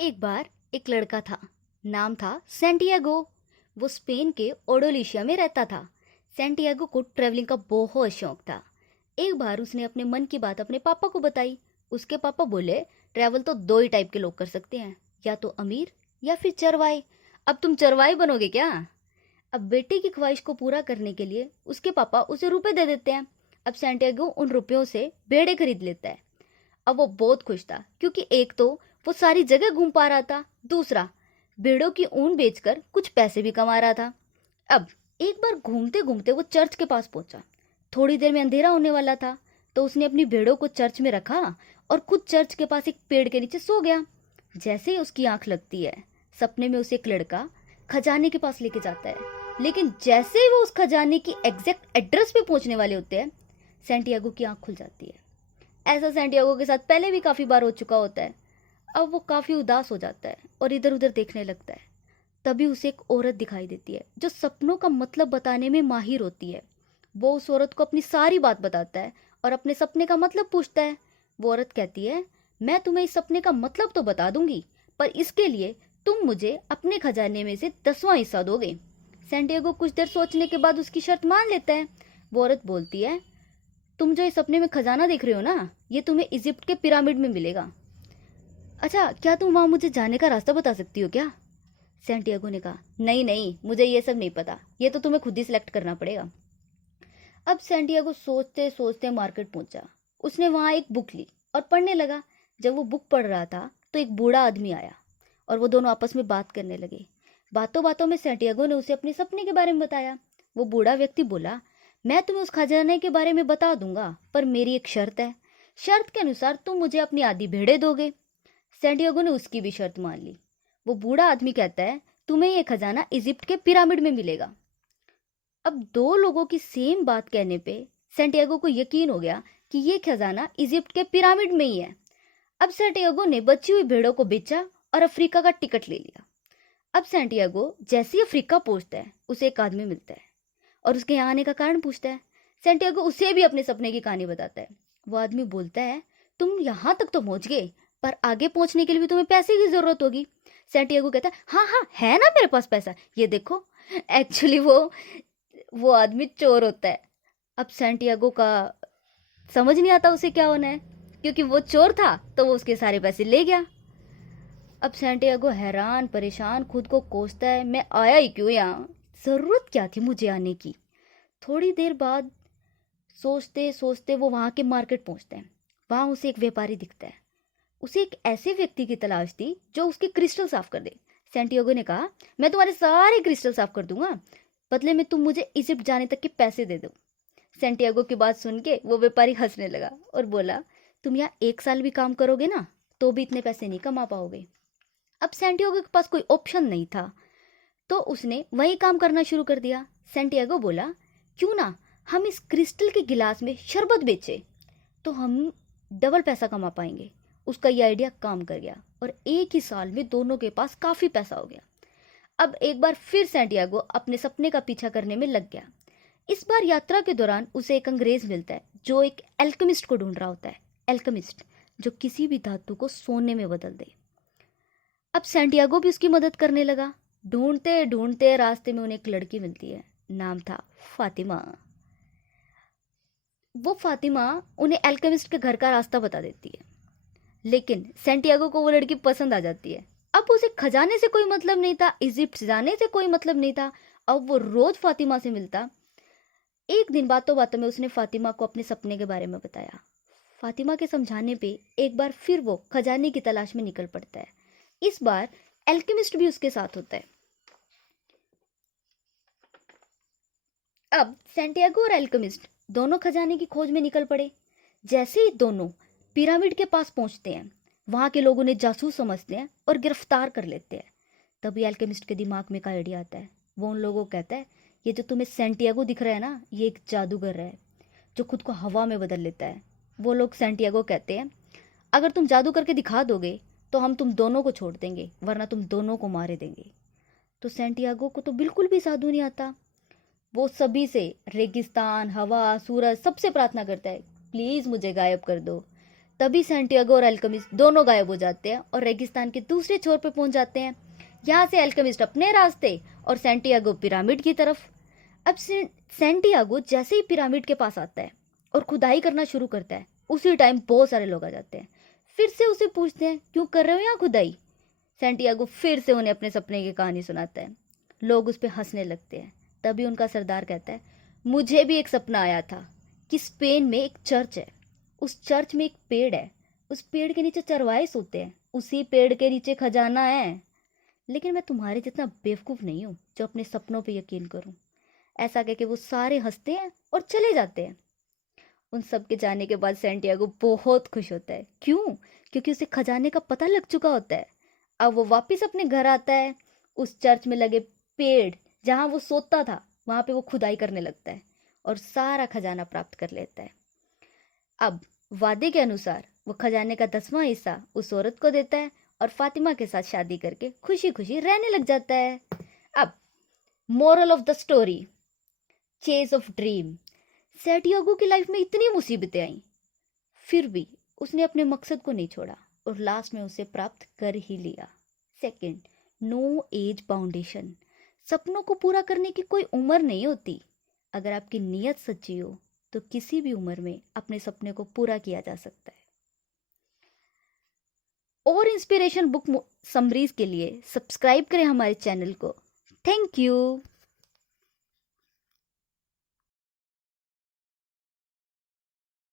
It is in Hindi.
एक बार एक लड़का था। नाम था सैंटियागो। वो स्पेन के ओडोलिशिया में रहता था। सैंटियागो को ट्रैवलिंग का बहुत शौक था। एक बार उसने अपने मन की बात अपने पापा को बताई। उसके पापा बोले, ट्रैवल तो दो ही टाइप के लोग कर सकते हैं, या तो अमीर या फिर चरवाहे। अब तुम चरवाहे बनोगे क्या? अब बेटे की ख्वाहिश को पूरा करने के लिए उसके पापा उसे रुपए दे देते हैं। अब सैंटियागो उन रुपयों से भेड़े खरीद लेता है। अब वो बहुत खुश था, क्योंकि एक तो वो सारी जगह घूम पा रहा था, दूसरा भेड़ों की ऊन बेचकर कुछ पैसे भी कमा रहा था। अब एक बार घूमते घूमते वो चर्च के पास पहुंचा। थोड़ी देर में अंधेरा होने वाला था, तो उसने अपनी भेड़ों को चर्च में रखा और खुद चर्च के पास एक पेड़ के नीचे सो गया। जैसे ही उसकी आंख लगती है, सपने में उसे एक लड़का खजाने के पास लेके जाता है। लेकिन जैसे ही वो उस खजाने की एग्जैक्ट एड्रेस पे पहुंचने वाले होते हैं, सैंटियागो की आंख खुल जाती है। ऐसा सैंटियागो के साथ पहले भी काफी बार हो चुका होता है। अब वो काफी उदास हो जाता है और इधर उधर देखने लगता है। तभी उसे एक औरत दिखाई देती है जो सपनों का मतलब बताने में माहिर होती है। वो उस औरत को अपनी सारी बात बताता है और अपने सपने का मतलब पूछता है। वो औरत कहती है, मैं तुम्हें इस सपने का मतलब तो बता दूंगी, पर इसके लिए तुम मुझे अपने खजाने में से 10वां हिस्सा दोगे। सैंटियागो कुछ देर सोचने के बाद उसकी शर्त मान लेता है। वो औरत बोलती है, तुम जो इस सपने में खजाना देख रहे हो ना, ये तुम्हें इजिप्ट के पिरामिड में मिलेगा। अच्छा, क्या तुम वहां मुझे जाने का रास्ता बता सकती हो क्या? सैंटियागो ने कहा, नहीं नहीं, मुझे ये सब नहीं पता, ये तो तुम्हें खुद ही सिलेक्ट करना पड़ेगा। अब सैंटियागो सोचते सोचते मार्केट पहुंचा। उसने वहां एक बुक ली और पढ़ने लगा। जब वो बुक पढ़ रहा था, तो एक बूढ़ा आदमी आया और वो दोनों आपस में बात करने लगे। बातों बातों में सैंटियागो ने उसे अपने सपने के बारे में बताया। वो बूढ़ा व्यक्ति बोला, मैं तुम्हें उस खजाने के बारे में बता दूंगा, पर मेरी एक शर्त है। शर्त के अनुसार तुम मुझे अपनी आधी भेड़ें दोगे। सैंटियागो ने उसकी भी शर्त मान ली। वो बूढ़ा आदमी कहता है, तुम्हें ये खजाना इजिप्ट के पिरामिड में मिलेगा। अब दो लोगों की सेम बात कहने पे सैंटियागो को यकीन हो गया कि ये खजाना इजिप्ट के पिरामिड में ही है। अब सैंटियागो ने बची हुई भेड़ों को बेचा और अफ्रीका का टिकट ले लिया। अब सैंटियागो जैसे ही अफ्रीका पहुंचता है, उसे एक आदमी मिलता है और उसके यहाँ आने का कारण पूछता है। सैंटियागो उसे भी अपने सपने की कहानी बताता है। वो आदमी बोलता है, तुम यहाँ तक तो पहुंच गए, पर आगे पहुंचने के लिए भी तुम्हें पैसे की जरूरत होगी। सैंटियागो कहता है, हाँ हाँ, है ना मेरे पास पैसा, ये देखो। एक्चुअली वो आदमी चोर होता है। अब सैंटियागो का समझ नहीं आता उसे क्या होना है, क्योंकि वो चोर था तो वो उसके सारे पैसे ले गया। अब सैंटियागो हैरान परेशान खुद को कोसता है, मैं आया ही क्यों यहाँ, जरूरत क्या थी मुझे आने की। थोड़ी देर बाद सोचते सोचते वो वहां के मार्केट पहुंचते हैं। वहां उसे एक व्यापारी दिखता है। उसे एक ऐसे व्यक्ति की तलाश थी जो उसके क्रिस्टल साफ कर दे। सैंटियागो ने कहा, मैं तुम्हारे सारे क्रिस्टल साफ कर दूंगा, बदले में तुम मुझे इजिप्ट जाने तक के पैसे दे दो। सैंटियागो की बात सुन के वो व्यापारी हंसने लगा और बोला, तुम यहाँ 1 साल भी काम करोगे ना, तो भी इतने पैसे नहीं कमा पाओगे। अब सैंटियागो के पास कोई ऑप्शन नहीं था, तो उसने वही काम करना शुरू कर दिया। सैंटियागो बोला, क्यों ना हम इस क्रिस्टल के गिलास में शरबत बेचे, तो हम डबल पैसा कमा पाएंगे। उसका ये आइडिया काम कर गया और एक ही साल में दोनों के पास काफी पैसा हो गया। अब एक बार फिर सैंटियागो अपने सपने का पीछा करने में लग गया। इस बार यात्रा के दौरान उसे एक अंग्रेज मिलता है जो एक एल्केमिस्ट को ढूंढ रहा होता है। एल्केमिस्ट जो किसी भी धातु को सोने में बदल दे। अब सैंटियागो भी उसकी मदद करने लगा। ढूंढते ढूंढते रास्ते में उन्हें एक लड़की मिलती है। नाम था फातिमा। वो फातिमा उन्हें एल्केमिस्ट के घर का रास्ता बता देती है। लेकिन सैंटियागो को वो लड़की पसंद आ जाती है। अब उसे खजाने से कोई मतलब नहीं था, इजिप्ट जाने से कोई मतलब नहीं था। अब वो रोज फातिमा से मिलता। एक दिन बातों बातों में उसने फातिमा को अपने सपने के बारे में बताया। फातिमा के समझाने पे एक बार फिर वो खजाने की तलाश में निकल पड़ता है। इस बार एल्केमिस्ट भी उसके साथ होता है। अब सैंटियागो और एल्केमिस्ट दोनों खजाने की खोज में निकल पड़े। जैसे ही दोनों पिरामिड के पास पहुंचते हैं, वहां के लोग उन्हें जासूस समझते हैं और गिरफ्तार कर लेते हैं। तभी एल्केमिस्ट के दिमाग में का आइडिया आता है। वो उन लोगों को कहता है, ये जो तुम्हें सैंटियागो दिख रहा है ना, ये एक जादूगर है जो खुद को हवा में बदल लेता है। वो लोग सैंटियागो कहते हैं, अगर तुम जादू करके दिखा दोगे तो हम तुम दोनों को छोड़ देंगे, वरना तुम दोनों को मारे देंगे। तो सैंटियागो को तो बिल्कुल भी जादू नहीं आता। वो सभी से, रेगिस्तान, हवा, सूरज, सबसे प्रार्थना करता है, प्लीज मुझे गायब कर दो, तभी सैंटियागो और अल्केमिस्ट दोनों गायब हो जाते हैं और रेगिस्तान के दूसरे छोर पे पहुंच जाते हैं। यहाँ से अल्केमिस्ट अपने रास्ते और सैंटियागो पिरामिड की तरफ। अब सैंटियागो जैसे ही पिरामिड के पास आता है और खुदाई करना शुरू करता है, उसी टाइम बहुत सारे लोग आ जाते हैं। फिर से उसे पूछते हैं, क्यों कर रहे हो यहाँ खुदाई? सैंटियागो फिर से उन्हें अपने सपने की कहानी सुनाता है। लोग उस पर हंसने लगते हैं। तभी उनका सरदार कहता है, मुझे भी एक सपना आया था कि स्पेन में एक चर्च है, उस चर्च में एक पेड़ है, उस पेड़ के नीचे चरवाहे सोते हैं, उसी पेड़ के नीचे खजाना है। लेकिन मैं तुम्हारे जितना बेवकूफ़ नहीं हूँ जो अपने सपनों पे यकीन करूँ। ऐसा कह के वो सारे हंसते हैं और चले जाते हैं। उन सब के जाने के बाद सैंटियागो बहुत खुश होता है। क्यों? क्योंकि उसे खजाने का पता लग चुका होता है। अब वो वापस अपने घर आता है। उस चर्च में लगे पेड़ जहाँ वो सोता था वहाँ पे वो खुदाई करने लगता है और सारा खजाना प्राप्त कर लेता है। अब वादे के अनुसार वो खजाने का 10वां हिस्सा उस औरत को देता है और फातिमा के साथ शादी करके खुशी खुशी रहने लग जाता है। अब moral of the story, chase of dream. Santiago की लाइफ में इतनी मुसीबतें आई, फिर भी उसने अपने मकसद को नहीं छोड़ा और लास्ट में उसे प्राप्त कर ही लिया। सेकंड, नो एज बाउंडेशन। सपनों को पूरा करने की कोई उम्र नहीं होती। अगर आपकी नीयत सच्ची हो तो किसी भी उम्र में अपने सपने को पूरा किया जा सकता है। और इंस्पिरेशन बुक समरीज के लिए सब्सक्राइब करें हमारे चैनल को। Thank you.